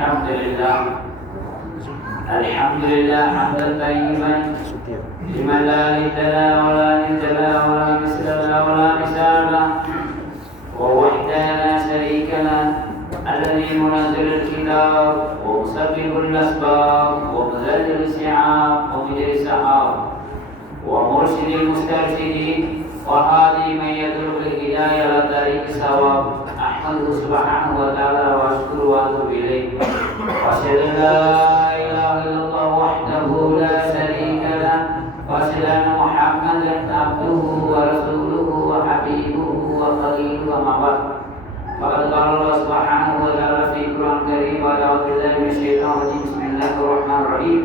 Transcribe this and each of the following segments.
الحمد لله حمدا طيبا لمن لا ند له ولا ند له ولا مثل له ولا مثال له ووحده لا شريك له الذي منزل الكتاب ومسبب الاسباب ومذلل السحاب ومجري السحاب ومرشد المسترشدين وهادي من يدعو بالهدايه الى طريق الصواب احمده سبحانه وتعالى واشكره واتوب اليه واشهد ان لا اله الا الله وحده لا شريك له واشهد ان محمدا عبده ورسوله وحبيبه وخليله وما بعد فقد قال الله سبحانه وتعالى في القران الكريم بعد اعوذ بالله من الشيطان الرجيم بسم الله الرحمن الرحيم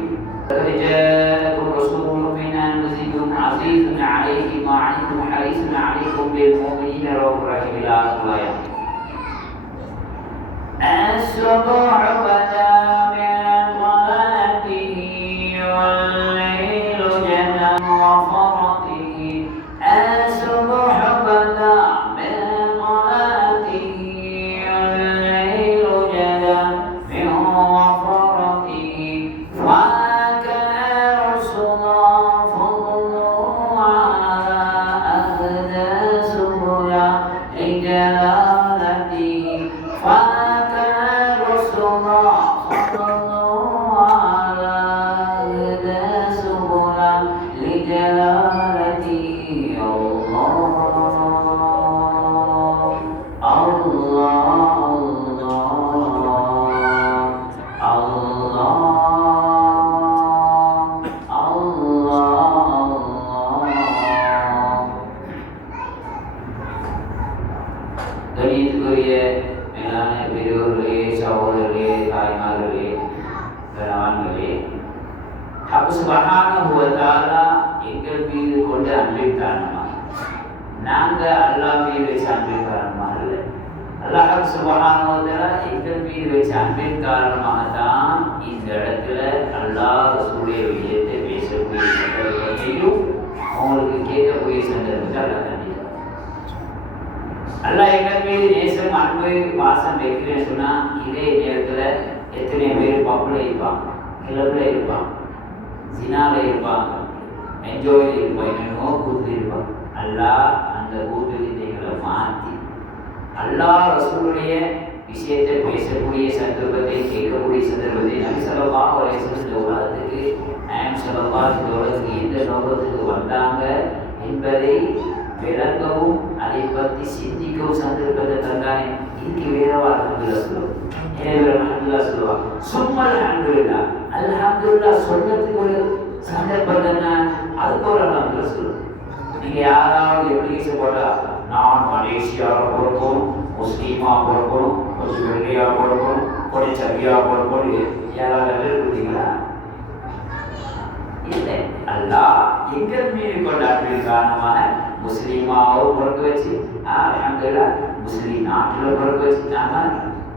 لقد جاءكم رسول من انفسكم عزيز عليه ما عنتم حريص عليكم بالمؤمنين رؤوف رحيم الى اخر الايه. الصبح بدا من طلعته والليل جنى وفرته الصبح بدا من طلعته والليل جنى من وفرته وكان رسلا فضلوا على أهدى سبلا لجلالته கணியத்துக்குரிய மேலான பெரியோர்களே, சகோதரர்களே, தாய்மார்களே, கணவான்களே, அல்லாஹ் சுப்ஹானஹு வ தஆலா எங்கள் மீது கொண்ட அன்பின் காரணமாக நாங்கள் அல்லாஹ் மீது வச்ச அன்பின் காரணமாக இல்லை, அல்லாஹ் சுப்ஹானஹு வ தஆலா எங்கள் மீது வச்ச அன்பின் காரணமாக தான் இந்த இடத்துல அல்லாஹ் ரசூலுடைய விஷயத்தை பேசக்கூடிய சந்தர்ப்பத்தையும் அவங்களுக்கு கேட்கக்கூடிய சந்தர்ப்பத்தை அல்லாஹ் தந்திருக்கிறார். அல்லாஹ் எங்கள் மீது நேசம் அன்பு பாசம் வைக்கிறேன்னு சொன்னா இதே நேரத்தில் எத்தனை பேர் பப்புல இருப்பாங்க, கிளப்ல இருப்பாங்க, ஜினால இருப்பாங்க, என்ஜாயில் இருப்பாங்க, என்னென்னமோ கூத்து இருப்பாங்க. அல்லாஹ் அந்த கூத்து வித்தைகளை மாற்றி அல்லாஹ் ரசூலுடைய விஷயத்தை பேசக்கூடிய சந்தர்ப்பத்தை கேட்கக்கூடிய சந்தர்ப்பத்தை நபி ஸல்லல்லாஹு அலைஹி வஸல்லம் இந்த உலகத்துக்கு நாயகம் ஸல்லல்லாஹு அலைஹி வஸல்லம் எந்த நோக்கத்துக்கு வந்தாங்க என்பதை விளங்கவும் அதை பற்றி சிந்திக்கவும் சந்தர்ப்பத்தை தந்தானே. இதுக்கு வேறவா அல்ஹம்துலில்லாஹ் சொல்லுவோம், எனவே அல்ஹம்துலில்லாஹ் சொல்லுவாங்க. சும்மா அல்ஹம்துலில்லாஹ் அல்ஹம்துலில்லாஹ் சொன்னதுக்கு ஒரு சந்தர்ப்பத்தை நான் அதுக்கு ஒரு அல்ஹம்துலில்லாஹ் சொல்லுவோம். நீங்க யாராவது அப்ளிகேஷன் போட்டா நான் மலேசியாவில் பிறக்கணும், முஸ்லீமா பிறக்கணும், கொஞ்சம் வெள்ளையா பிறக்கணும், கொஞ்சம் சவியா பிறக்கணும், யாராவது கொடுத்தீங்களா? இல்லை, அல்லாஹ் எங்கள் மீது கொண்ட அன்பின் காரணமாக முஸ்லீமாவும் பிறக்க வச்சு அல்ஹம்துலில்லாஹ் முஸ்லீம் நாட்டில் பிறக்க வச்சு நாங்கள்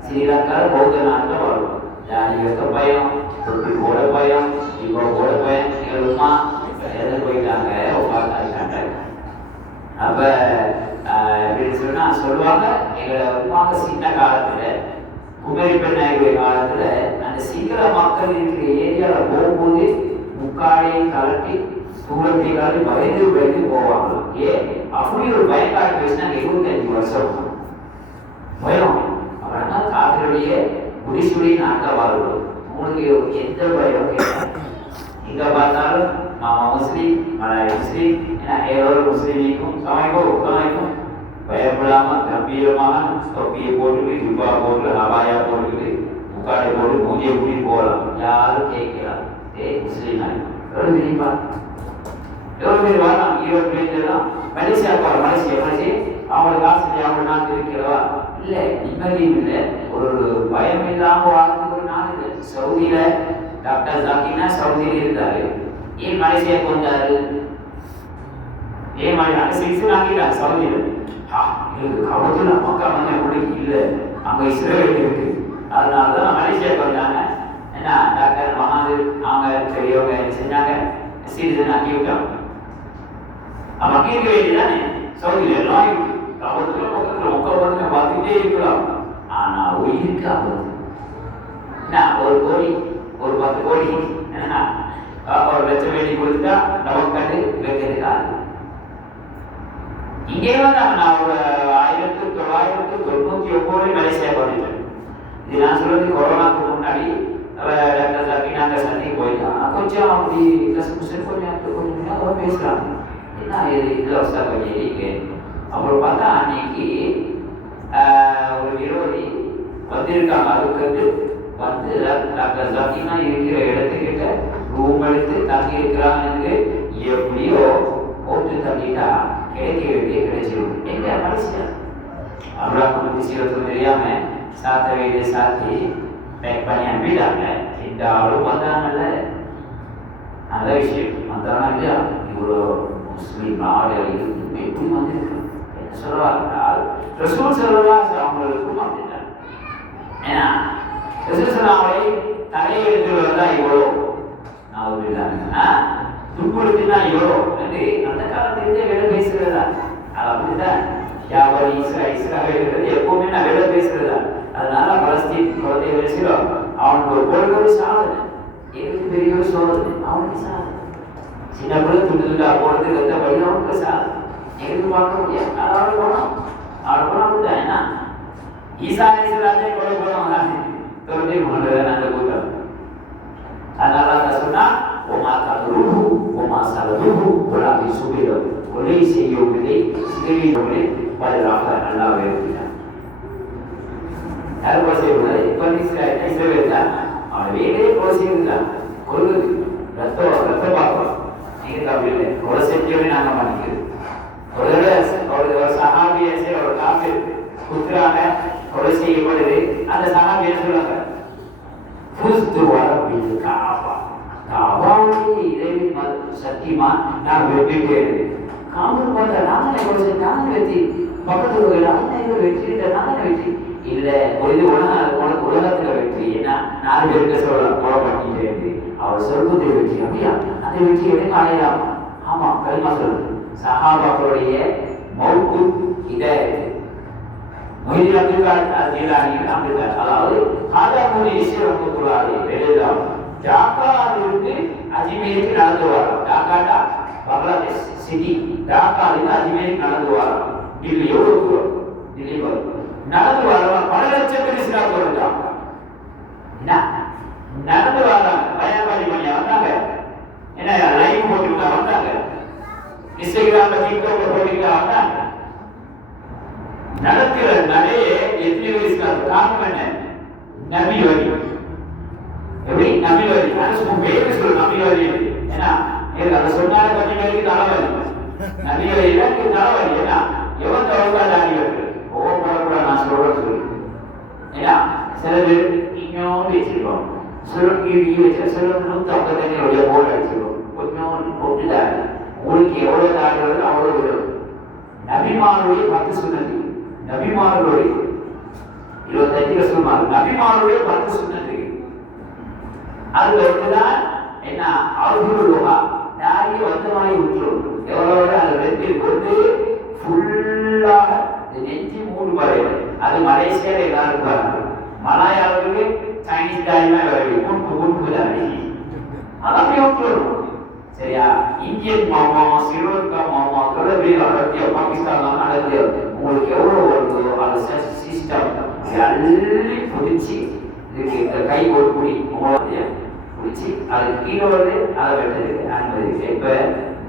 ஸ்ரீலங்காவில் பௌத்த நாட்டில் வாழ்வோம். ஜாலியாக பயம், தொட்டி போட பயம், இப்போ போட பயம், எங்கள் உமா எதில் போயிட்டாங்க உட்காந்துட்டாங்க. அப்போ எப்படின்னு சொன்னால் சொல்லுவாங்க, எங்களை உமாங்க சின்ன காலத்தில் குமரி பெண்ணாயுடைய காலத்தில் அந்த சிங்கள மக்கள் இருக்கிற ஏரியாவில் போகும்போது முக்காடையை கலட்டி சூழத்தை கலட்டி பயந்து போவாங்க. ஏன் அப்படி ஒரு பயக்காட்டு வச்சுனா 25 வருஷம் பயம். அப்புறம் காற்றுடைய குடிசுடைய நாட்கள் வாழ்வோம். உங்களுக்கு எந்த பயம் கேட்டால் எங்க பார்த்தாலும் மாமா முஸ்லீம், மலாய் முஸ்லீம், எல்லோரும் முஸ்லீமுக்கும் சமைக்கும் பயப்படாம கம்பீரமாக தொப்பியை போட்டு துப்பா போட்டு அபாயா போட்டு முக்காடை போட்டு மூஞ்சியை கூட்டி போகலாம். யாரும் கேட்கலாம், முஸ்லீம் எவ்வளவு தெரியுமா, எவ்வளவு பேர் வரலாம், 20 பேர் எல்லாம் மலேசியா போகலாம். மலேசியா அவங்களுக்கு காசு அவங்க நாட்டு இருக்கிறவா இல்லை, நிம்மதியும் இல்லை, ஒரு பயம் இல்லாம வாழ்க்கை ஒரு நாள் இல்லை. சவுதியில டாக்டர் ஜாக்கினா சவுதியில இருந்தாரு, ஏன் மலேசியாவுக்கு வந்தாரு? ஏன் மலேசியா 6 ஆக்கிட்டாங்க சவுதியில. கவத்துல மக்கா வந்து இல்லை, அங்க இஸ்ரேல் இருக்கு, அதனாலதான் மலேசியாவுக்கு வந்தாங்க. என்ன டாக்டர் மகாதீர் அவங்க பெரியவங்க என்ன செஞ்சாங்க, சீசன் ஆக்கி விட்டாங்க. அப்ப அங்கே இருக்க வேண்டியதானே, சவுதியில எல்லாம் இருக்கு, கவத்துல பக்கத்துல உட்காந்து பார்த்துக்கிட்டே இருக்கலாம். ஆனா உயிருக்கு ஆபத்து, என்ன ஒரு கோடி ஒரு 10 கோடி ஒரு லட்சம் வேண்டி கொடுத்தா நமக்கு கண்டு வைக்கிறதுக்காக இங்கே வந்து நான் ஒரு 1999 மலேசியா போனேன். இது நான் சொல்றது கொரோனாக்கு முன்னாடி டாக்டர் சபினாங்க சந்தைக்கு போயிருக்கான். கொஞ்சம் அப்படி கொஞ்சம் பேசுறாங்க. என்ன இது இலவசா கொஞ்சம் இருக்கு. அப்புறம் பார்த்தா அன்னைக்கு ஒரு விரோதி வந்திருக்காங்க. அதுக்கு வந்து டாக்டர் சபினா இருக்கிற இடத்துக்கிட்ட ரூம் எடுத்து தங்கி இருக்கிறாங்க. எப்படியோ ஓட்டு தங்கிட்டா கிடைக்க வேண்டிய கிடைச்சிடும். எங்க மனுஷன் அவ்வளோ விஷயத்துக்கு தெரியாம சாத்த வேண்டிய சாத்தி பேக் பண்ணி அனுப்பிட்டாங்க. இந்த ஆளும் வந்தாங்கல்ல, நல்ல விஷயம் வந்தாங்க இல்லையா. இவ்வளோ முஸ்லீம் நாடு எப்படி வந்திருக்கு என்ன சொல்லுவாங்க. ரசூல் ஸல்லல்லாஹு அவங்களுக்கும் அப்படின்னா ஏன்னா ரசூல் ஸல்லல்லாஹு தலையை எடுத்துருவதா இவ்வளோ நான் இல்லாங்க துன்புறுத்தினா இவ்வளோ என்று அந்த காலத்திலிருந்தே வேலை பேசுகிறதா. அது அப்படிதான் யாவரி இஸ்ராயல் எப்பவுமே நான் வேலை பேசுகிறதா. அதனால பலஸ்தீன் குழந்தை பேசுகிறோம். அவனுக்கு ஒரு கோடி சாதனை, எங்களுக்கு பெரிய ஒரு சோதனை, அவனுக்கு சாதனை. சின்ன பிள்ளை துண்டுதுண்டா போனது எந்த வழி அவனுக்கு சாதனை, எங்களுக்கு பார்க்க முடியாது. அதாவது போனோம் அவன் போனா அப்படிதான். ஏன்னா ஈசா அலைஹிஸ்ஸலாத்தை கொலை போனவங்க தொழிலை பண்ணுறது அந்த கூட்டம். அதனால தான் சொன்னா ஒமா கருவு ஒமா சலவு ஒலாபி சுபிரவு கொலை செய்யவில்லை சிதையவில்லை பதிலாக நல்லாவே இருக்கிறார். யாரும் கொலை செய்யவில்லை. இப்போ இஸ்ரவேல் தான் அவன் வேலையே கொலை செய்யலாம். கொள்வது ரத்த பார்க்கலாம். நீங்கள் அப்படி இல்லை. கொலை செஞ்சவனே நாங்கள் பண்ணிக்கிறது. ஒரு சஹாபியை ஒரு காப்பி குத்துறாங்க, கொலை செய்யப்படுது. அந்த சஹாபியை சொல்லுவாங்க சத்தியமா நான் வெற்றி காமல் பார்த்தா நானே வெற்றி பக்கத்துல வெற்றி வெற்றி இல்ல ஒரு இது உலகத்துல வெற்றி. ஏன்னா 4 பேருக்கு சொல்ல கொலை பண்ணிட்டே இருக்கு. அவர் சொல்வதை வெற்றி அப்படியா அந்த வெற்றி எப்படி காலையிலாமா? ஆமா கல்மா சொல்லுது. சஹாபாக்களுடைய மௌத்து இதை அதாவது டாக்காவிலிருந்து அஜ்மீருக்கு நடந்து வரோம். டாக்காடா பங்களாதேஷ் சிட்டி. டாக்காவிலிருந்து அஜ்மீருக்கு நடந்து வரோம். டில்லி எவ்வளவு தூரம்? டில்லி நடந்து வரோம். பல லட்சம் பேர் இஸ்லாம் போட்டாங்க. நடந்து வராங்க. பயன்பாடி பண்ணி வந்தாங்க. என்ன லைவ் போட்டுக்கிட்டா வந்தாங்க. இன்ஸ்டாகிராம்ல டிக்டாக்ல போட்டுக்கிட்டா வந்தாங்க. நடக்கிற நிறைய எத்தனை வயசுக்கு காரணம் என்ன? நபி வரி. எப்படி நபி வரி? பேரு சொல்ல நபி வரி. ஏன்னா அதை சொன்னால கொஞ்சம் பேருக்கு தலைவலி. நபி வரியில தலைவலி. ஏன்னா எவன் தவறுதா தாடி வருது போகக்கூட நான் சொல்றேன் சொல்லு. ஏன்னா சில பேர் இன்னும் வச்சிருக்கோம். சிலருக்கு சிலருக்கு 155 போல் அடிச்சிருக்கோம். கொஞ்சம் ஒட்டுதாரு. உங்களுக்கு எவ்வளவு தாடி வருது அவ்வளவு விடும். நபிமாருடைய 10 சுன்னதி. நபிமார்களுடைய 25 ரசூல்மார். நபிமார்களுடைய 10 சுன்னத்து. அதுல ஒன்றுதான் என்ன அவுதுலுஹா தாடி வந்தமாய் விட்டுரும். எவ்வளவு அது 2 கொண்டு ஃபுல்லாக நெஞ்சி 3 வரை. அது மலேசியால எல்லாரும் பாருங்க. மலாயாவுக்கு சைனீஸ் தாடினா முன்பு தாடி அது அப்படியே விட்டுரும். சரியா? இந்தியன் மாமா ஸ்ரீலங்கா மாமா கலவி அரபியா பாகிஸ்தான் நடக்குது. உங்களுக்கு எவ்வளவு வருதோ அந்த சிஸ்டம் அள்ளி பிடிச்சி இதுக்கு இந்த கை ஒரு குடி உங்களுடைய பிடிச்சி அதுக்கு கீழே வருது. அதை வெட்டதுக்கு அனுமதி. இப்ப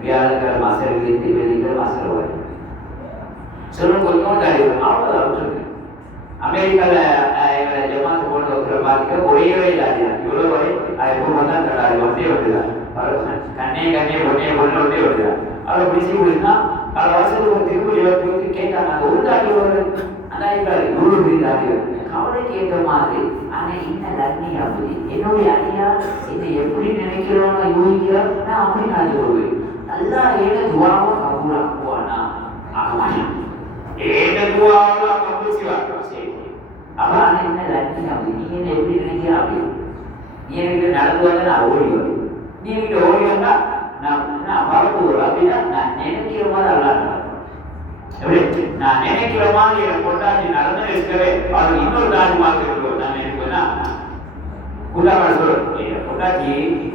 வியாழக்கிழமை மாசம் இருந்து வெள்ளிக்கிழமை மாசம் வருது. சொல்லும் கொஞ்சம் அறிவு அவ்வளவு இருக்கு. அமெரிக்கால எங்களை ஜமாத்து கொண்டு வைக்கிற பார்க்க ஒரே இல்லாது இவ்வளவு வரை எப்போ வந்தா தடாது வந்தே வருதுதான். கண்ணே பொண்ணே ஒன்றே வருதுதான். அவளை பிடிச்சி விடுனா பல வருஷத்துக்கு ஒரு திருப்பதி கேட்டாங்க. அந்த ஒரு தாடி வருது அந்த நூறு தாடி வருது. கவலைக்கு ஏற்ற மாதிரி ஆனா என்ன லக்னி அப்படி என்னுடைய அணியா இதை எப்படி நினைக்கிறோம் யோசிக்கிறோம். நான் அப்படி நான் சொல்லுவேன். நல்லா ஏன துவாவும் கபூலாக்குவானா ஆக மாட்டேன். ஏன துவாவும் கபூல் செய்வாங்க. அப்ப என்ன லக்னி அப்படி நீ என்ன எப்படி நினைக்கிற அப்படி நீ எனக்கு நடந்து வந்தா நான் ஓடி வருவேன். நீ இங்க ஓடி வந்தா நான் பறந்து வரும். அப்படின்னா நான் நினைக்கிற மாதிரி அல்ல. எப்படி நான் நினைக்கிற மாதிரி எனக்கு கொண்டாடி நடந்து இருக்கவே அவருக்கு இன்னொரு தாடி மார்க் நான் நினைப்பேன்னா கூட்டாமல் சொல்றேன் கூட்டாக்கி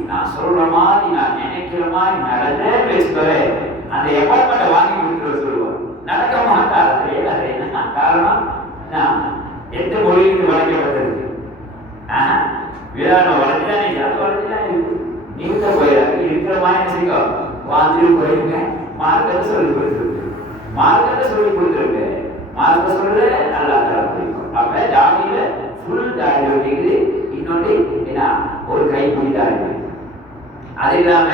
நான் சொல்ற மாதிரி நான் நினைக்கிற மாதிரி நடந்தே வச்சுக்கிறேன் அந்த அப்பார்ட்மெண்ட்டை வாங்கி கொடுத்துருவ சொல்லுவோம். நடக்க மாட்டார். அது என்ன காரணம்? எந்த மொழியிலிருந்து வளைக்கப்பட்டது? விழா வளர்ந்துதானே அது வளர்ந்துதானே நீங்க போயிடாது இருக்கிற மாதிரி செய்யோ வாந்திரி போயிருங்க. மார்க்கத்தை சொல்லி கொடுத்துருக்கு. மார்க்கத்தை சொல்லி கொடுத்துருக்கு. மார்க்க சொல்ல நல்லா பிடிக்கும். அப்ப ஜாதியில ஃபுல் தாடி இருக்குது. இன்னொன்று என்ன ஒரு கை பிடித்தா இருக்கு. அது இல்லாம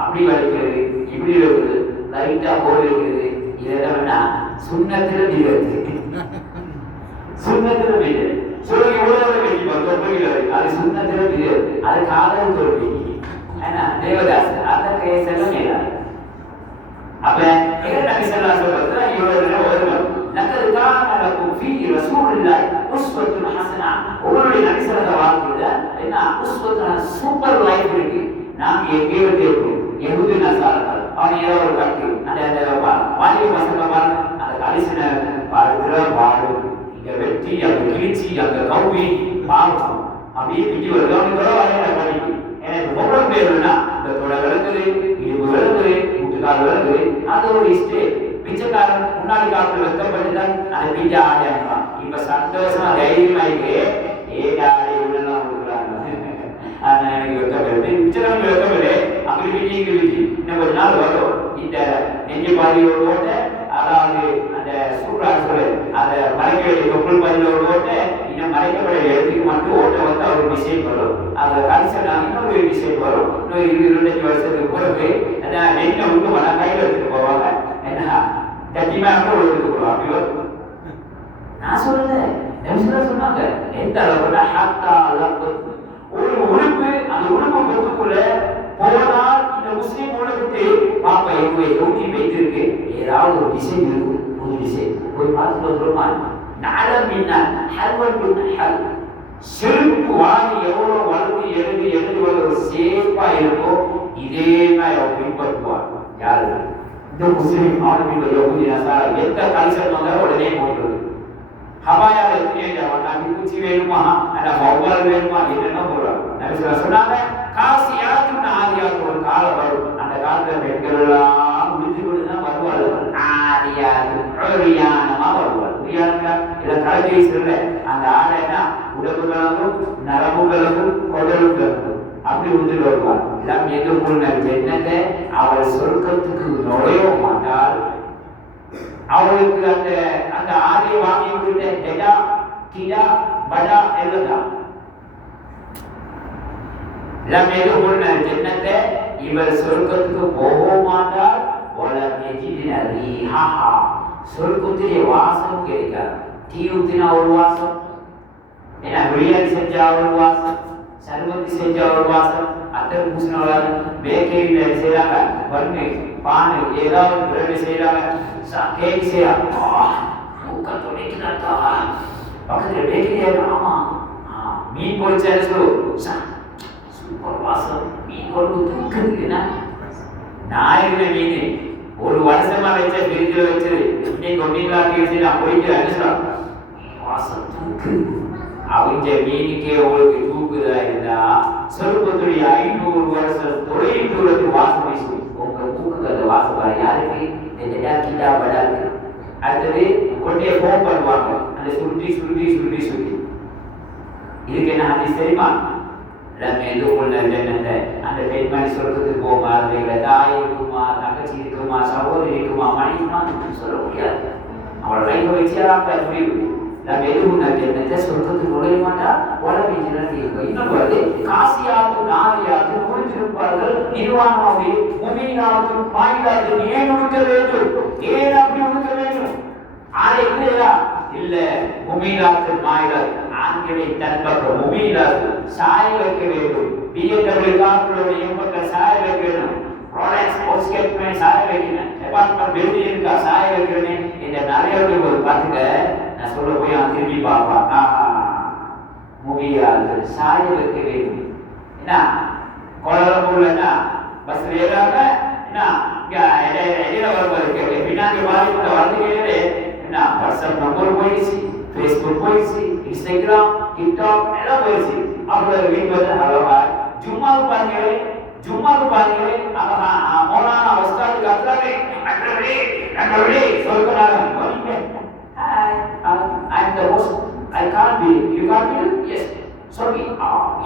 அப்படி வளைக்கிறது இப்படி வைக்கிறது லைட்டா போல் இருக்கிறது. இதெல்லாம் வேணா சுண்ணத்துல நீங்க சுண்ணத்துல மீது சொல்லி உலக வெட்டி அது சுண்ணத்துல மீது அது காதல் தோல்வி ஏன்னா தேவதாஸ் அந்த கேசெல்லாம் மேலாது. அப்ப எங்க நபி ஸல்லல்லாஹு அலைஹி வஸல்லம் இவரோட ஓதுவார் லக்கத் கான லக்கும் ஃபீ ரசூலில்லாஹி உஸ்வத்துன் ஹஸனா. உங்களுடைய நபி ஸல்லல்லாஹு அலைஹி வஸல்லம் என்ன உஸ்வத்துன் சூப்பர் லைஃப் இருக்கு. நாம் எங்கேயோ தேடுறோம் யஹூதி நசாரா அவன் ஏதோ ஒரு கட்டு அந்த வாலிப பசங்க பாருங்க அந்த கலிசின பாடுற பாடு இங்க வெட்டி அங்க கிழிச்சி அங்க கவ்வி பாவம் அப்படியே பிடி வருது. அவனுக்கு வரையில படிக்கு எனக்கு பொம்பளை பேருன்னா இந்த தொட விளக்குது இடுப்பு விளக்குது முட்டுக்கால் விளக்குது அது ஒரு இஷ்டே. பிச்சைக்காரன் முன்னாடி காலத்துல வெக்கப்பட்டுதான் அதை பிச்சை ஆடி அனுப்பான். இப்ப சந்தோஷமா தைரியமா இருக்கு ஏக ஆடி உள்ளெல்லாம் கொடுக்குறாங்க. அதனால எனக்கு வெக்கப்பட்டு பிச்சைக்காரன் வெக்கப்படு அப்படி பிடி இங்க பிடி இன்னும் கொஞ்ச நாள் வரும். இந்த நெஞ்சு பாதியோட ஓட்ட அதாவது அந்த சூறான்னு சொல்லு அந்த மறைக்க வேண்டிய தொப்புள் பாதியில ஒரு ஓட்ட இன்னும் மறைக்கப்பட இடத்துக்கு மட்டும் ஓட்ட வந்து ஒரு டிசைன் வரும். அந்த கன்சர்ட் இன்னொரு டிசைன் வரும். இன்னும் 20-25 வருஷத்துக்கு பிறகு அந்த நெஞ்சை விட்டு வர கையில் எடுத்துட்டு போவாங்க. என்ன தட்டிமா கூட எடுத்துட்டு போடுவோம். அப்படி வரும். நான் சொல்றேன் சொன்னாங்க எந்த அளவுக்கு ஒரு உறுப்பு அந்த உறுப்பு பொறுத்துக்குள்ள போனால் இந்த முஸ்லீம் உலகத்தை பாப்பா எங்க யோகி வைத்திருக்கு ஏதாவது ஒரு டிசைன் இருக்கும். புது டிசைன் போய் பார்த்துட்டு வந்துருமா. நாளம் என்ன செருப்பு வாங்கி எவ்வளவு வளர்ந்து எழுதி வளர்ந்து சேஃபா இருக்கோ இதே மாதிரி அவர் பின்பற்றுவார். யாரு இந்த முஸ்லீம் ஆளுநர் யோகி நசாரா எந்த கல்ச்சர் வந்தாலும் உடனே போட்டுருது. ஹபாயால எத்தனை குச்சி வேணுமா அந்த பௌவால் வேணுமா என்னென்ன போடுறாங்க. சொன்னாங்க காசியாத்து ஆதியாத்து ஒரு காலம் வரும். அந்த காலத்துல பெண்கள் எல்லாம் முடித்து கொண்டுதான் வருவார்கள். ஆதியானமா வருவார். இல்ல கலப்பேசல அந்த ஆடைனா உடம்புகளும் நரம்புகளும் குடலுக்கும் அப்படி உதிர் வருவார். எல்லாம் எதிர்கொள்ள ஜன்னத்தை அவர் சொர்க்கத்துக்கு நுழைய மாட்டார். அவருக்கு அந்த அந்த ஆதியை வாங்கி கொடுத்த டெடா கிடா படா எல்லாம் எல்லாம் எதிர்கொள்ள ஜன்னத்தை இவர் சொர்க்கத்துக்கு போக மாட்டார். சொர்க்கத்திலே வாசம் கிடைக்காது. டீ ஊத்தினா ஒரு வாசம், ஏன்னா பிரியாணி செஞ்சா ஒரு வாசம், சர்வத்தி செஞ்சா ஒரு வாசம், அத்தர் பூசின பேக்கரியில செய்யறாங்க பண்ணு பானு ஏதாவது பிரெட் செய்யறாங்க கேக் செய்யறாங்க பக்கத்துல பேக்கரி ஆமா மீன் பொரிச்சாரு சூப்பர் வாசம் மீன் கொண்டு தூக்குதுன்னா நாயிர மீன் ஒரு வருஷமா வச்ச பிரிட்ஜில் வச்சது இன்னைக்கு ஒன்னிங்களாக்கி நான் போயிட்டு அனுசரம் வாசம் தூக்கு. அவங்க மீனுக்கே உங்களுக்கு தூக்குதா இருந்தா சொர்க்கத்துடைய 500 வருஷம் தொழில் தூரத்துக்கு வாசம் வீசும். உங்க தூக்குக்கு அந்த வாசம் யாருக்கு இந்த கிட்டா படாது. அடுத்தது கொண்டே ஃபோன் பண்ணுவாங்க அந்த சுருட்டி சுருட்டி சுருட்டி சுருட்டி. இதுக்கு என்ன ஹதீஸ் தெரியுமா? அந்த பெண்மணி சொர்க்கத்துக்கு போமா அதுல தாய் இருக்குமா தங்கச்சி இருக்குமா சகோதரி இருக்குமா மனைவிமா சொல்ல முடியாது. அவளை லைஃப் வச்சு முடிவு நம்ம எதுவும் ஜன்னத்தை சொர்க்கத்துக்கு நுழைய மாட்டா உலக இருக்கும். இன்னொரு வருது காசியாத்து நாதியாத்து முடித்திருப்பார்கள் நிர்வாணமாவே முமீனாத்து மாயிலாத்து ஏன் உடுக்க வேண்டும்? ஏன் அப்படி உடுக்க வேண்டும்? ஆளை இல்லையா? இல்ல முமீனாத்து மாயிலாத்து ஆண்களை தன்பக்க முமீனாத்து சாய வைக்க வேண்டும். BMW கார்களோட எம்பக்க சாய வைக்க வேண்டும். ப்ராடக்ட்ஸ் போஸ்கெட் மேல் சாய வைக்கணும். அபார்ட்மெண்ட் பில்டிங் இருக்கா சாய வைக்கணும். இந்த நிறைய ஒரு பார்த்துக்க நான் சொல்ல போய் திரும்பி பார்ப்பா முடியாது சாய வைக்க வேண்டும். என்ன கோலம்பூர்ல பஸ் ஏறாங்க என்ன இடையில வருவது பின்னாடி பாதிப்பு வளர்ந்துக்கிட்டே என்ன வாட்ஸ்அப் நம்பர் போயிடுச்சு, ஃபேஸ்புக் போயிடுச்சு, இன்ஸ்டாகிராம், டிக்டாக் எல்லாம் போயிடுச்சு. அப்ப மாப்பிள்ளை வீட்டு வந்து அழகா ஜும்மாவுக்கு பாருங்களே மௌலான அவஸ்தாது கத்துறாரு நண்பர்களே சொல்கிறாங்க I am the host. I can't be. You can't be? Yes. Sorry.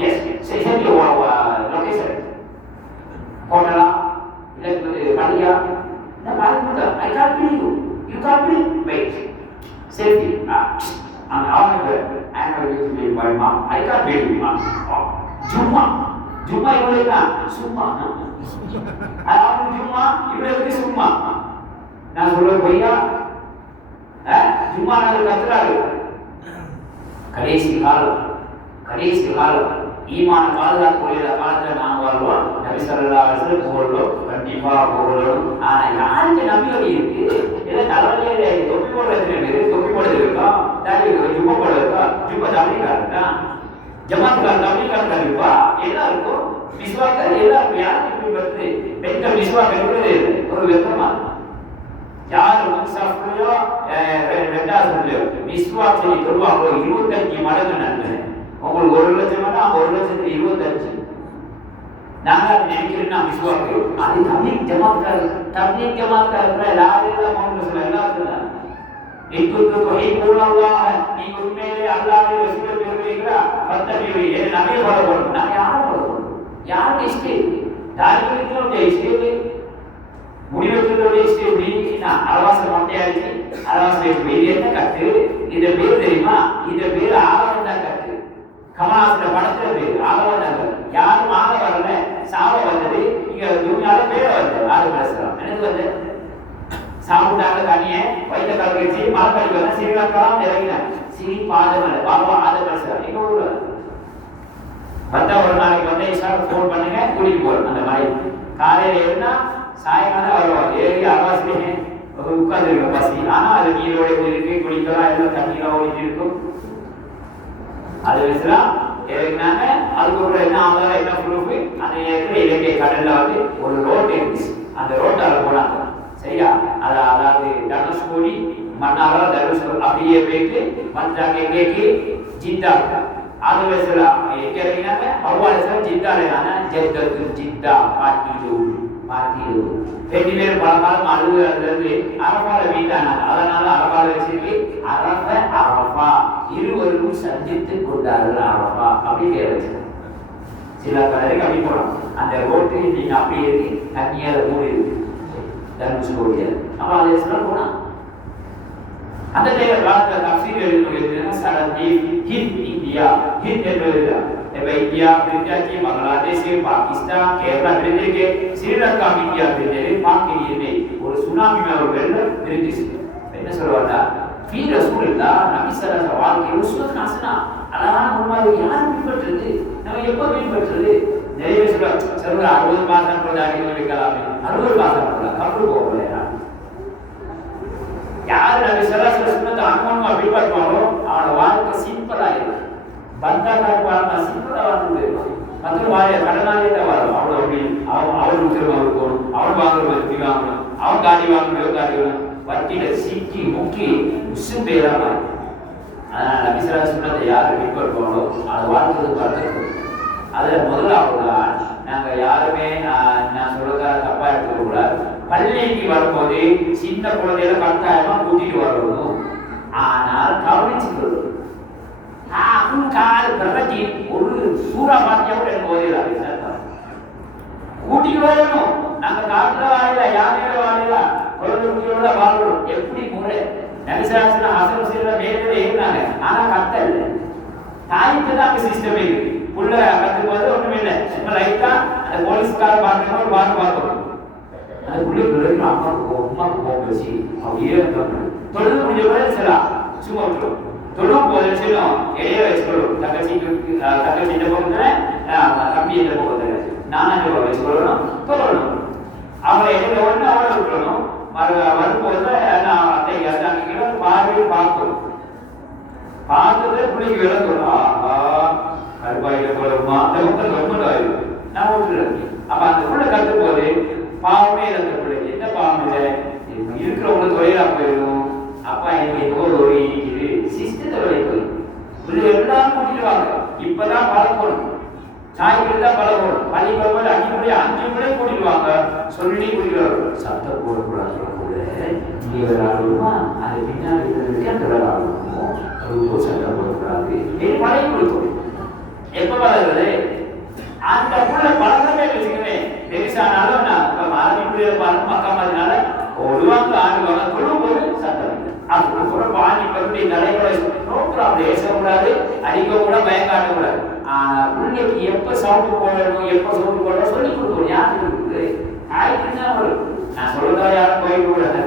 Yes. Send your location. Hotel. Maria. No, I can't be you. You can't be. Wait. Safety. I'm going to be my mom. I can't be you. Jumma இவளுக்கு சும்மா. அதாவது ஜும்மா இவளுக்கு சும்மா. நான் சொல்ல பொய்யா? ஜும்மா நாங்கள் கத்துறாரு. கடைசி காலம் ஈமான பாதுகாக்கக்கூடிய காலத்தில் நான் வாழ்வோம். நபி ஸல்லல்லாஹு அலைஹி வஸல்லம் போகிறோம், கண்டிப்பா போகிறோம். ஆனால் யாருக்கு நம்பிக்கை இருக்கு? ஏதோ தலைவலியே தொப்பி போடுறது இருக்கா, தாடி ஜும்மா போடுறது இருக்கா, ஜும்மா தமிழ்கா இருக்கா, ஜமாத்கார் தமிழ்கார் இருக்கா, எல்லாருக்கும் விஸ்வாக்கள் எல்லாருக்கும் யாருக்கு வருது? பெண்கள் விஸ்வாக் இருக்கிறது ஒரு வெப்பமா யார் முன்சாஃப்லையோ ரெண்டாவது விஸ்வாக் செய்ய சொல்லுவாங்க 25 மடங்கு நன்மை. உங்களுக்கு 1 லட்சம் வேணா 1,25,000. நாங்கள் நினைக்கிறேன்னா விஸ்வாக்கு அது தமிழ் ஜமாத்கார் எல்லாரும் மௌனம் எல்லாம் சொல்றாங்க. நீங்க உண்மையிலே அல்லாஹ்வை வசிக்க விரும்புகிறீங்களா? பத்தபிவி நபியை ஃபாலோ பண்ணணும். நான் யாரை ஃபாலோ பண்ணணும்? யாருக்கு இஷ்டம்? தாரிகளுக்கு இஷ்டம், முடிவெடுக்கிறதோட இஷ்டம். அரவாசம் மொட்டையாச்சு, அரவாசம் இது என்ன கட்டு? இந்த பேர் தெரியுமா? இந்த பேர் ஆகவன் தான் கட்டு. கமலாசன படத்துல பேர் ஆகவன் தான் கட்டு. யாரும் ஆக வரல, சாவ வந்தது. இங்க துணியால பேர வந்தது. ஆறு பேசுறோம் எனக்கு வந்து சாப்பிட்டாங்க தனியே வைத்த கல்வெச்சி மரக்கடிக்கு வந்து சிறிலக்காலம் இறங்கினார். சிறி பாதமலை பாபா ஆதமலை எங்க ஊர்ல வந்தா ஒரு நாளைக்கு வந்து இஷாக்கு ஃபோன் பண்ணுங்க, கூட்டிட்டு போறோம். அந்த மாதிரி காலையில எழுந்தா சாயங்காலம் வருவாங்க. ஏறி அரவாசிலே உட்கார்ந்து பசி. ஆனா அது நீரோட இருக்கு, குளிக்கலாம், எல்லாம் தண்ணியெல்லாம் ஓடிட்டு இருக்கும். அது வச்சுலாம் இறங்கினாங்க. அதுக்கப்புறம் என்ன ஆதாரம் என்ன ப்ரூஃப்? அந்த நேரத்தில் இலங்கை கடல்ல வந்து ஒரு ரோட் இருந்துச்சு. அந்த ரோட்டால போனாங்க. சரியா? அதாவது தனுஷ்கோடி மன்னாரா தனுஷ்கோடி அப்படியே போயிட்டு மந்தாங்க எங்கேக்கு ஜித்தா. அது வச்சுலாம் எங்க இறங்கினாங்க? அவ்வாறு ஜித்தாலேனா ஜெத்தத்து ஜித்தா பாட்டிடு ரெண்டு பேரும் பல காலம் அழுகுறது அரபால வீட்டானாங்க. அதனால அரபால வச்சிருக்கு அரபா இருவரும் சந்தித்து கொண்டார்கள். அரபா அப்படி பேர் வச்சிருக்காங்க. சில கலருக்கு அப்படி போலாம். அந்த ரோட்டு நீங்க அப்படி இருக்கு, தண்ணியால மூடி இருக்கு தனுஷ்கோடியா. அப்ப அதை சொல்ல போனா அந்த காலத்துல தப்சீர் எழுதுனா சடந்தி ஹிந்த் இந்தியா ஹிந்த் என்பது இந்தியா பிரித்தாச்சி பங்களாதேஷ் பாகிஸ்தான் கேரளா பிரிந்திருக்கு, ஸ்ரீலங்கா இந்தியா பிரிந்தது, பாக்கிஸ்தான் ஒரு சுனாமி ஒரு வெள்ளம் பிரிந்துச்சு. என்ன சொல்லுவாங்க? வீர சூழலா நபிசர வாழ்க்கை உசுவத் நாசனா அழகான முன்மாதிரி யாரும் பின்பற்றுறது? நம்ம எப்போ பின்பற்றுறது? நிறைய சொல்லுவாங்க 60 மாதம் வைக்கலாம், 60 மாதம் கப்பல் போகலையா? யார் நபி ஸல்லல்லாஹு அலைஹி வஸல்லம் அனுமானமா பின்பற்றுவாங்களோ அவனோட வாழ்க்கை சிம்பிளா இருக்கும். பந்தாக்கார வாழ்க்கை சிம்பிளா வாழ்ந்து மற்ற வாழைய கடனாலே தான் வரும். அவன் அப்படி அவன் உத்திரமா இருக்கணும், அவன் வாங்குற வட்டி வாங்கணும், அவன் காடி வாங்கணும், காடி வாங்கணும், வட்டியில சிக்கி முக்கி உசும் பேரா மாறி. அதனால நபி ஸல்லல்லாஹு அலைஹி வஸல்லம் யார் பின்பற்றுவாங்களோ அதை வாழ்க்கை பறந்து. அதுல முதலாவது நாங்க யாருமே நான் சொல்றதா தப்பா எடுத்துக்க கூடாது. பள்ளிக்கு வரும்போது சின்ன குழந்தையில கட்டாயமா கூட்டிட்டு வரணும். ஆனால் கவனிச்சுக்கணும். கால் பிரகதி ஒரு சூறா பாத்தியா கூட எனக்கு ஓதிடலாம். கூட்டிட்டு வரணும். நாங்க காட்டுல வாழல, யானையில வாழல, குழந்தை குட்டியோட வாழணும். எப்படி முறை? நபிசாசன ஹசன் செய்யற மேலே இருந்தாங்க. ஆனா கத்தல் தாய்க்கு தான் சிஸ்டம் இருக்கு. புள்ள கத்தும்போது ஒண்ணுமே இல்லை. சும்மா லைட்டா அந்த போலீஸ்கார பார்க்கணும், பார்க்கணும். அது புள்ளி அம்மாவுக்கு போச்சு அப்படியே தொழுது முடிஞ்ச கூட சொல்லலாம். சும்மா விட்டுரும். தொழும் போது சொல்லும் இடையே வச்சுக்கணும். தங்கச்சி இந்த பக்கத்துல தம்பி இந்த பக்கத்துல நானும் வச்சுக்கொள்ளணும், தொழணும். அவங்களை இடையில ஒன்று அவளை விட்டுறணும். வரும்போது அத்தை அங்கிக்கணும், பார்வையில் பார்க்கணும். பார்த்தது பிள்ளைக்கு விளக்கணும். கருப்பாயில போலமா அந்த பக்கம் கவர்மெண்ட் ஆயிடும். நான் விட்டுறேன். அப்ப அந்த பிள்ளை கத்தும் போது பாவமே அந்த பிள்ளை என்ன பாவம் இல்லை இருக்கிறவங்க தொழிலா போயிடும். அப்பா எனக்கு ஏதோ ஒரு இருக்குது சிஸ்டத்தை போயிடும். பிள்ளை எல்லாரும் கூட்டிட்டு வாங்க. இப்பதான் பழக்கணும். சாய்க்கு தான் பழகணும். பள்ளி பருவம் 5 முறை கூட்டிடுவாங்க. சொல்லி கூட்டிடுவாங்க. சத்தம் போடக்கூடாது கூட இங்கே விளையாடுவோமா அது பின்னாடி அந்த விளையாடுவோமோ ரொம்ப சத்தம் போடக்கூடாது. இது பழகி கொடுக்கும். எப்ப பழகுறது? அந்த புள்ள பழகவே வச்சுக்கிறேன். பெருசானாலும் நான் அரபிக்குரிய பழக்கம் மக்கா மாதிரினால ஒழுவாங்க ஆடுவாங்க. தொழும்போது சத்தம். அப்புறம் பாதி பருவ தலைகளை நோக்கலாம். பேசக்கூடாது, அடிக்க கூட பயம் காட்டக்கூடாது. ஆனா பிள்ளைக்கு எப்ப சவுண்ட் போடணும், எப்ப சவுண்ட் போடணும் சொல்லி கொடுக்கணும். யாருக்கு இருக்குது? ஆயிடுச்சுன்னா நான் சொல்றதா யாரும் போயிட்டு கூடாது.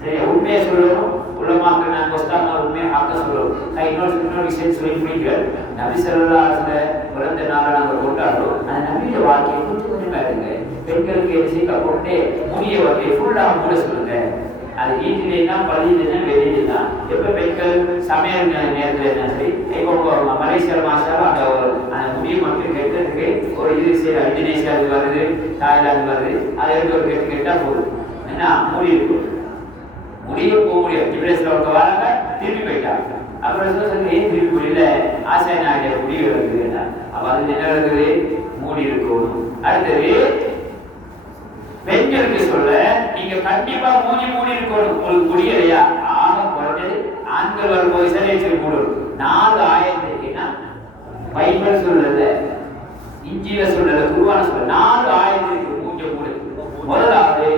சரி, உண்மையை சொல்லணும். உள்ளமாக்க நான் கொஸ்தாங்க உண்மையை ஆக்க சொல்லணும். இன்னொரு விஷயம் சொல்லி முடிக்கிறார். நபி ஸல்லல்லாஹு அலைஹி வஸல்லம் பிறந்த நாளை நாங்கள் கொண்டாடுறோம். அந்த நபியோட வாழ்க்கையை கொஞ்சம் கொஞ்சமா இருங்க. பெண்களுக்கு சீக்கிரம் கொண்டே முடிய வகையை ஃபுல்லாக மூட சொல்லுங்க. அது வீட்டிலேனா பள்ளியிலேனா வெளியிலேனா எப்போ பெண்கள் சமையல் நேரத்தில் என்ன சரி. இப்போ மலேசியா மாசால அந்த முடிய மட்டும் கெட்டதுக்கு ஒரு இந்தோனேஷியா அது வருது, தாய்லாந்து வருது. அதை எடுத்து ஒரு கேட்டால் போதும். என்ன மூடி இருக்கும், முடிய போக முடியாது. டிப்ரெஸ்ல ஒருக்க வராங்க, திரும்பி போயிட்டாங்க. அப்புறம் சொல்லி ஏன் திரும்பி போயில ஆசை நாடைய முடிவு இருக்குதுன்னா அப்ப அது என்ன இருக்குது? மூடி இருக்கும். அடுத்தது பெண்களுக்கு சொல்ல நீங்க கண்டிப்பா மூடி இருக்கணும். உங்களுக்கு முடியலையா? ஆக குறைஞ்சது ஆண்கள் வரும்போது சரி மூடும். 4 ஆயத்துக்குன்னா பைபிள் சொல்றத, இஞ்சில சொல்றத, குர்ஆன் சொல்ற 4 ஆயத்துக்கு மூஞ்ச மூடு. முதலாவது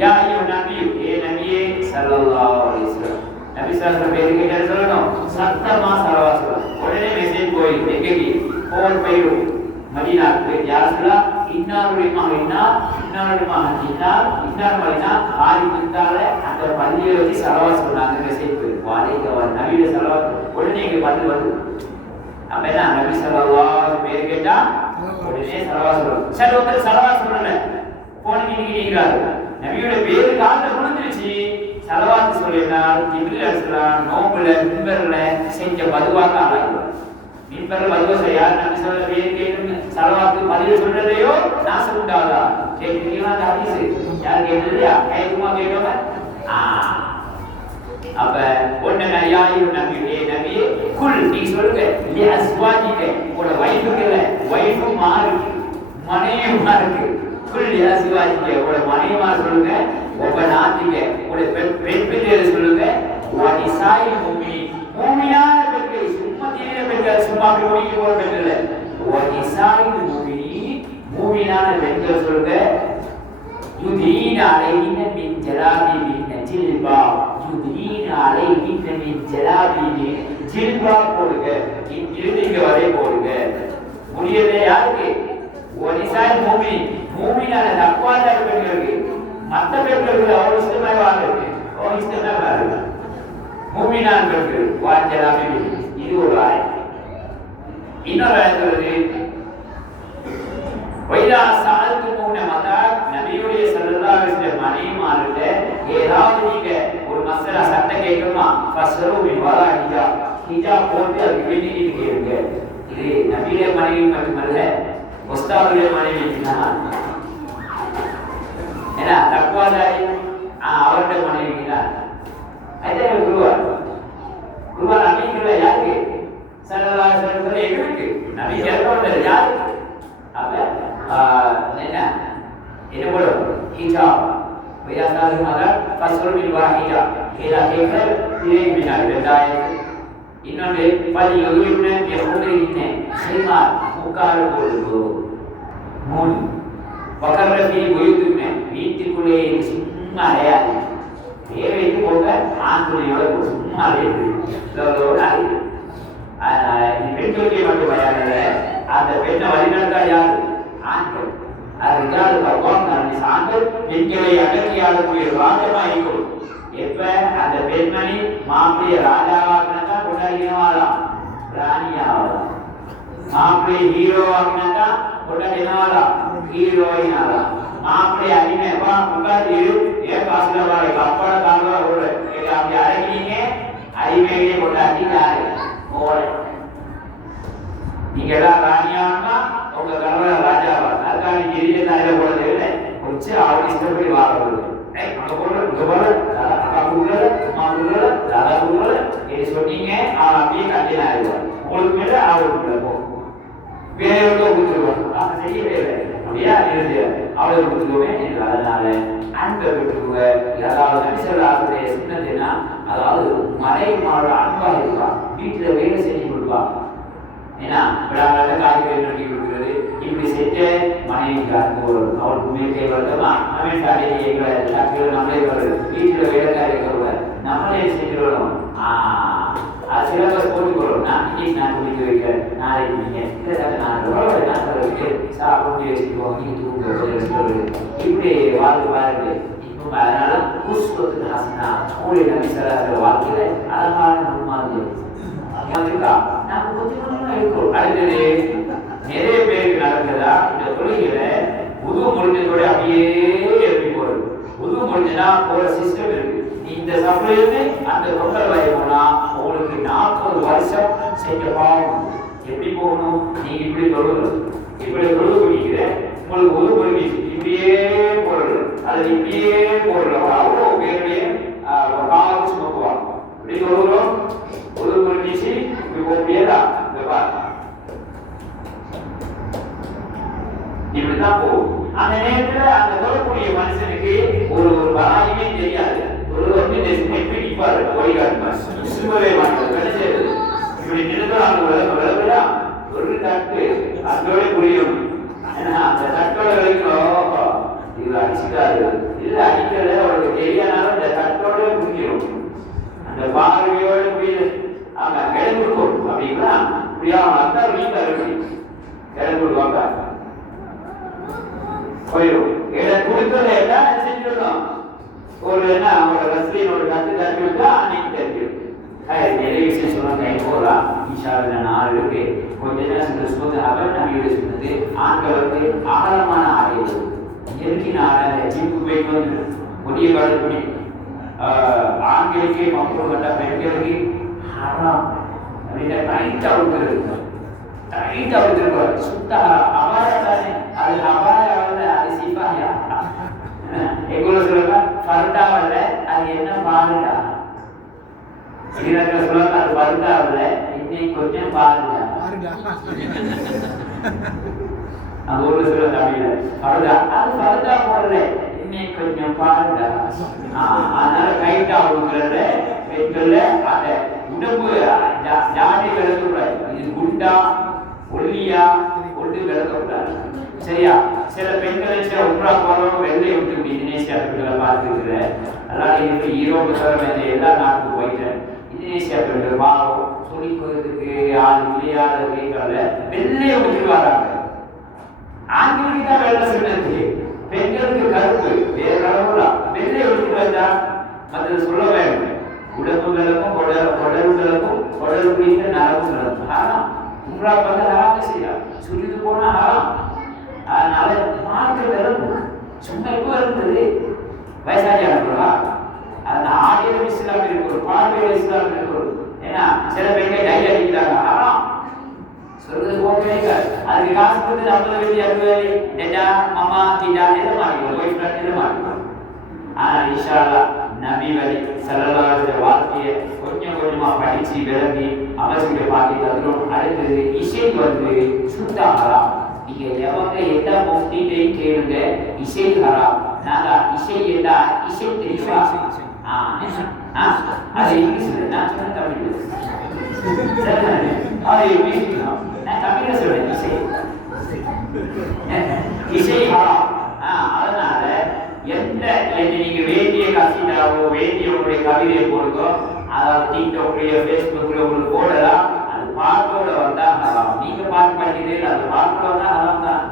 யா அய்யுஹன் நபியு, ஏ நபியே ஸல்லல்லாஹு அலைஹி வஸல்லம். நபி ஸல்லல்லாஹு அலைஹி வஸல்லம் என்ன சொல்லணும்? சத்தமா ஸலவாத் சொல்லணும். உடனே மெசேஜ் போய் எங்கேக்கு போன் போயிடும். மதீனாவுக்கு யாருலா இன்னாருடைய மகனா இன்னாருடைய மகன் இன்னார் மகனா ஆதி வந்தால அந்த பள்ளியை வச்சு ஸலவாத் சொன்னாங்க. மெசேஜ் போய் வாழைக்கு நபியோட ஸலவாத் உடனே இங்க பதில் வந்து அப்ப என்ன நபி ஸல்லல்லாஹு பேர் கேட்டா உடனே ஸலவாத் சொல்லணும். சரி, ஒருத்தர் ஸலவாத் சொல்லல போன் நீங்கிறாரு. நபியோட பேரு காதுல விழுந்துருச்சு. ஸலவாத் சொல்லினார். ஜிப்ரீல் அலைஹிஸ்ஸலாம் நோம்புல மிம்பர்ல செஞ்ச பதுவாக ஆளாக்குவார். மிம்பர்ல பதுவா செய்ய யார் நபி ஸல்லல்லாஹு அலைஹி வஸல்லம் கேட்கும் ஸலவாத் பதிவு சொல்றதையோ நாசம் உண்டாதா கேட்கிறீங்களா? அந்த ஹதீஸ் யார் கேட்டது? ஐயமா கேட்டவங்க. அப்ப ஒண்ணு யா அய்யுஹன் நபி, ஏ நபி குல் நீ சொல்லுங்க லி அஸ்வாஜிக உங்களோட வைஃப்கள வைஃப் மாருக்கு மனைவிமா இருக்கு. குல் யா அஸ்வாஜிக உங்களோட மனைவிமா சொல்லுங்க. உங்க நாட்டிக உங்களோட பெண் பிள்ளைகளை சொல்லுங்க. வனிசாய் முஃமினீன் முஃமினான பெண்கள், சும்மா தீவிர பெண்கள், சும்மா போய் போற பெண்கள். வனிசாய் முஃமினீன் முஃமினான பெண்கள் சொல்லுங்க. யுதீன அலைஹின்ன மின் ஜலாபிபின் ஜில்பாப், யுதீன அலைஹின்ன மின் ஜலாபிபின் ஜில்பாப் போடுங்க. இங்க வரை போடுங்க. முடியல யாருக்கு? வனிசாய் முஃமினீன் முஃமினான தக்வாதாரி பெண்களுக்கு. மற்ற பெண்களுக்கு அவ்வளவு இஷ்டமாக வாழ்க்கை இஷ்டமாக வாழ்க்கை. முஃமினான் பெண்கள் வாஞ்சலாபிபின். இது ஒரு ஆயத். இன்னொரு ஆயத் வருது. வைதா சால்துமூன மதா, நபியுடைய ஸல்லல்லாஹு அலைஹி வஸல்லம் மனைவிமார்கிட்ட ஏதாவது நீங்க ஒரு மஸ்அலா சட்டம் கேட்கணுமா? ஃபஸ்ரு மின் வரா ஹிஜாப், ஹிஜாப் போட்டு அதுக்கு வெளியே கேளுங்க. இது நபியுடைய மனைவி மட்டுமல்ல, உஸ்தாதுடைய மனைவினா என்ன தக்வாதாரி அவருடைய மனைவினா அதே குருவான் நபிக்குள்ள யாருக்கு? ஸல்லல்லாஹு அலைஹி வஸல்லம் எங்களுக்கு நபி கேட்கறது யாருக்கு? அப்ப என்ன போடும்? ஹிஜாப். வையாசாலு மதா ஃபஸ்ரு மின் வரா ஹிஜாப். இதா கேட்க இதே பின்னாடி 2000. இன்னொன்று பதி யுகின யஹுதின சிமார் முக்கால் போடுது. 3 வகரபி உயுதுன வீட்டுக்குள்ளே சும்மா அலையாது. தேவைக்கு போக ஆண்குடியோட சும்மா அலையுது. இதோட அலையுது. அதனால பெண்களுக்கு மட்டும் பயானல அந்த பெண்ணை வழிநடத்தா யாரு? ஆண்கள். அது ஆண்கள் பெண்களை அடக்கி ஆடக்கூடிய ராஜமா இருக்கும். எப்ப அந்த பெண்மணி மாப்பிளைய ராஜாவாக்கினா கொண்டாடினவாளா ராணியாவலாம். மாப்பிளை ஹீரோவாக்கினா கொண்டாடினவாளா ஹீரோயின் ஆகலாம். மாப்பிளை அடிமைப்பா உட்காந்து ஏன் காசுல வாழ கப்பட கால அப்படி அடங்கினீங்க அடிமையே கொண்டாடி யாரு போல. நீங்க எல்லாம் ராணியானா உங்க கணவன் ராஜாவா அதுக்காக எரிய தாயில போறது இல்லை. வச்சு அவன் இஷ்டப்படி வாழறது சொன்னீங்க அவன் அப்படியே கல்யாணம் ஆயிடுவான். உங்களுக்கு மேல அவளுக்குள்ள போகும். வேற கொடுத்துருவாங்க, அவங்க செய்யவே இல்லை அப்படியா இருந்து அவளை கொடுத்துருவே என்று. அதனால அன்பை விட்டுருவ. ஏதாவது மனுஷர்களுடைய சின்னதுன்னா, அதாவது மனைவிமாரோட அன்பா இருப்பா, வீட்டுல வேலை செஞ்சு கொடுப்பா. ஏன்னா விழாவில் காய்கறி நட்டி கொடுக்குறது, இப்படி செஞ்ச மனைவிக்கு அன்பு வரும். அவளுக்கு மேற்கை வருத்தமா நம்ம காலையில் எங்களை சக்திகள் நம்மளே வருது. வீட்டுல வேலைக்காரி வருவார், நம்மளே செஞ்சிடணும். சிலபஸ் போட்டுக்கொள்ளும். நான் இன்னைக்கு நான் குடிக்க வைக்கிறேன், நாளைக்கு நீங்க சாப்பிட்டு வச்சுக்குவோம், நீங்க தூங்க இப்படி வாழ்க்கை பாருங்க. இப்போ அதனால புஷ்பத்துக்கு ஹசனா உங்களுடைய நம்பிக்கை வாழ்க்கையில அழகான முன்மாதிரி நாம கொஞ்சம் கொஞ்சமா இருக்கோம். அடுத்தது நிறைய பேருக்கு நடக்குதா இந்த தொழில புது முடிஞ்சதோட அப்படியே எப்படி போறது. புது முடிஞ்சனா போற சிஸ்டம் இருக்கு. இந்த சபையிலிருந்து அந்த பொங்கல் வரை போனா உங்களுக்கு 40 வருஷம் செஞ்ச பாவம் எப்படி போகணும். நீங்க இப்படி தொழுகணும், இப்படி தொழுது பண்ணிக்கிற உங்களுக்கு ஒரு பொருள் இப்படியே போடுறது, அது இப்படியே போடுறது. அவ்வளோ பேருடைய காலம் சுமக்குவாங்க. இப்படி தொழுகிறோம், ஒரு பொருளிச்சு இப்படி போப்பியதா இப்படிதான் போகும். அந்த நேரத்துல அந்த தொழக்கூடிய மனுஷனுக்கு ஒரு பராயுமே தெரியாது. ஒரு நிற்பாரு வழிகாட்டுமாவே மாட்டார். இப்படி நிறுத்தா ஒரு தட்டு அதோட புரியும். ஏன்னா அந்த தட்டோட வரைக்கும் இது அடிச்சுக்காரு இல்ல அடிக்கல, அவருக்கு தெரியாதாலும் இந்த தட்டோட புரியும். அந்த பார்வையோட புரியுது. அவங்க இடம் கொடுக்கும் அப்படின்னா இப்படியா அத்தா வீட்டார் இடம் கொடுப்பாங்க போயிடும். இடம் கொடுத்தத எல்லாம் செஞ்சிடணும். ஒரு என்ன அவங்களோட ரசிகனோட கத்து தட்டி விட்டா அன்னைக்கு தெரியும். நிறைய விஷயம் சொன்னாங்க. போறா ஈஷாவில் 4 இருக்கு. கொஞ்ச நேரம் சொன்னது அவர் நம்பிக்கை சொன்னது ஆண்களுக்கு ஆழமான ஆடை இயற்கையினால ஜிப்பு போயிட்டு வந்து ஒடிய காலப்படி ஆண்களுக்கு மக்கள் கட்ட பெண்களுக்கு ஹராம் அப்படின்ற டைட்டா விட்டுருக்கு. டைட்டா விட்டுருப்பாரு சுத்த அபாயத்தானே. அது அபாயம் அது சிப்பாயா எங்களை சொல்லுங்க பருட்டாவில் அது என்ன பாருடா. ஸ்ரீலங்கா சொல்லுவாங்க அது பருட்டாவில் இன்னைக்கு கொஞ்சம் பாருடா. அது ஒரு சொல்ல தமிழ்ல பருடா அது பருட்டா போடல இன்னைக்கு கொஞ்சம் பாருடா. அதனால கைட்டா கொடுக்குறத பெண்கள்ல அந்த உடம்பு ஜாடி விளக்கக்கூடாது. இது குண்டா ஒல்லியா ஒன்று விளக்கக்கூடாது. சரியா? சில பெண்களை உட்ரா போறோம் வெள்ளை விட்டு இந்தோனேசியா பெண்களை பார்த்துருக்குறேன். அதனால இருக்கு ஈரோடு தவிர எல்லா நாட்டுக்கும் போயிட்டேன். இந்தோனேசியா பெண்கள் மாறும் சொல்லிக் கொடுறதுக்கு ஆள் விளையாட வீட்டால வெள்ளையை விட்டு வராங்க. ஆண்களுக்கு தான் வெள்ளை சொல்றது, பெண்களுக்கு கருப்பு வேற அளவுல வெள்ளையை விட்டு வந்தா மற்ற சொல்ல வேண்டும். உடம்புகளுக்கும் குடல்களுக்கும் குடல் குறித்த நரம்பு நடக்கும். ஆனா உங்களா பார்த்து ஹராம் செய்யலாம், சுருது போனா ஹராம். அதனால மார்க்க சும்மா எப்போ இருந்தது வயசாகி அனுப்புறா. அந்த ஆடியோ இஸ்லாம் இருக்கு, பார்வையில இஸ்லாம் இருக்கு. ஏன்னா சில பெண்கள் கை அடிக்கிறாங்க, ஆனா சொல்றது போகவே அதுக்கு காசு கொடுத்து 50 வேலை 60 வேலை டெடா மாமா டீடா எல்லாம் மாறிக்கும், ஒய்ஃப் ஃப்ரெண்ட் எல்லாம் மாறிக்கும். ஆனா இன்ஷா அல்லாஹ் நபி வழி ஸல்லல்லாஹு அலைஹி வஸல்லம் வாழ்க்கையை கொஞ்சம் கொஞ்சமா படிச்சு விளங்கி அமைச்சுக்கிட்ட பார்த்து தந்துடும். அடுத்தது இசை வந்து சுத்த ஹராம். நீங்க எவங்க எந்த முஃப்திட்டையும் கேளுங்க, இசை ஹராம். நாங்க இசை என்ன இசை தெரியுமா? அது இங்கிலீஷ்ல நான் சொன்ன தமிழ்ல அது பேசிக்கலாம். நான் தமிழ்ல சொல்றேன் இசை இசை ஹராம். அதனால எந்த நீங்க வேண்டிய கசிதாவோ வேண்டிய உங்களுடைய கவிதையை போடுங்கோ, அதாவது டிக்டாக்லயோ ஃபேஸ்புக்லயோ உங்களுக்கு போடலாம். அது பாட்டோட வந்தா ஹராம். நீங்க பாட்டு படிக்கிறீங்க, அது பாட்டோட வந்தா ஹராம் தான்.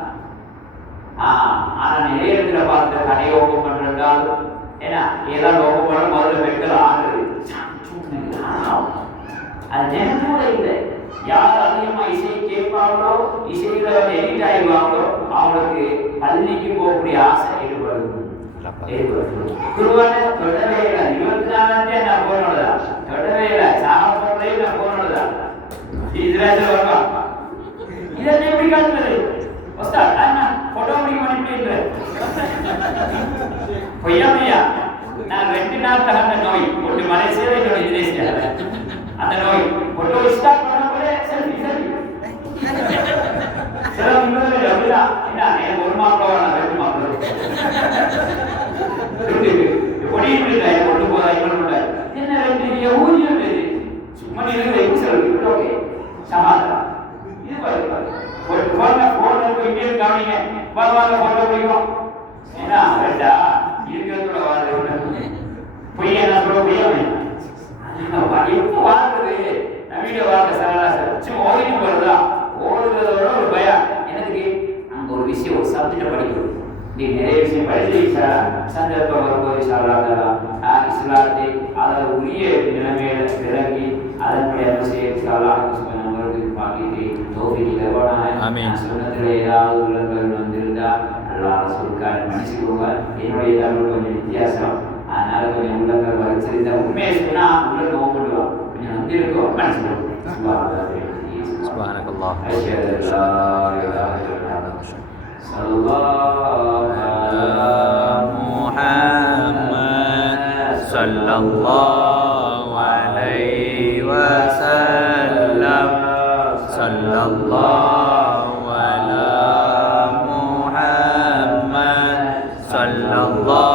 ஆனா நிறைய இடத்துல பார்த்து கடையை ஓப்பன் பண்றாலும் ஏன்னா ஏதாவது ஓப்பன் பண்ண முதல்ல பெண்கள் ஆடுறது அது நேரம் கூட இல்லை. யார் அதிகமா இசையை கேட்பாங்களோ இசையில எடிட் ஆயிடுவாங்களோ அவங்களுக்கு பள்ளிக்கு போகக்கூடிய ஆசை ஈடுபடுது. குருவான தொடவே இல்லை, 24 நான் போனோடா தொடவே இல்லை, சாப்பிட்றதே நான் போனோடா. இஸ்ரேல் வருவா இதெல்லாம் எப்படி காட்டுறது? போட்டோ முடிக்க இப்படி பொய்யாமையா நான் 2 நாட்கள் அந்த நோய் ஒன்று மலேசியா இன்னொரு இந்தோனேசியா அந்த நோய் போட்டோ ஸ்டார்ட் பண்ண போல செல்ஃபி சில அப்படிதான் என்ன எனக்கு ஒரு மாப்பிள்ள வேணாம் 2 மாப்பிள்ள கொண்டு போறாய் என்ன 2 ஊதியம் பேரு சும்மா நீங்க செல்ஃபி ஓகே சமாதா இது பாருங்க போன் போயிட்டே இருக்காங்க வாங்க போட்டோ பிடிக்கும் என்ன ரெண்டா இருக்கிறதோட வாழ்க்கை பொய்யா நான் சொல்ல பொய்யாமே எப்போ வாழ்றது நவீன வாழ்க்கை சரளாசர் சும்மா ஓடிட்டு போறதா ஓடுறதோட ஒரு பயம் எனக்கு அங்க ஒரு விஷயம் ஒரு சப்ஜெக்டை படிக்கணும் நீ நிறைய விஷயம் படிச்சு சந்தர்ப்பம் வரும்போது சாப்பிடாதான் இஸ்லாத்தை அதை உரிய நிலைமையில விளங்கி அதனுடைய நம்மளுக்கு பார்க்கிட்டு தோல்விக்கு கர்வனாக சொன்னதுல ஏதாவது உள்ளங்கள் வந்திருந்தா நல்லா சொல்லிருக்காரு மன்னிச்சுக்கோங்க என்னுடைய தமிழ் கொஞ்சம் வித்தியாசம் அதனால கொஞ்சம் உள்ளங்கள் வரைச்சிருந்தா உண்மையை சொன்னா உள்ள நோக்கிடுவான் கொஞ்சம் வந்திருக்கோம் மன்னிச்சுக்கோங்க سبحانك الله أشهد أن لا إله إلا أنت صلى الله على محمد صلى الله عليه وسلم صلى الله على محمد صلى الله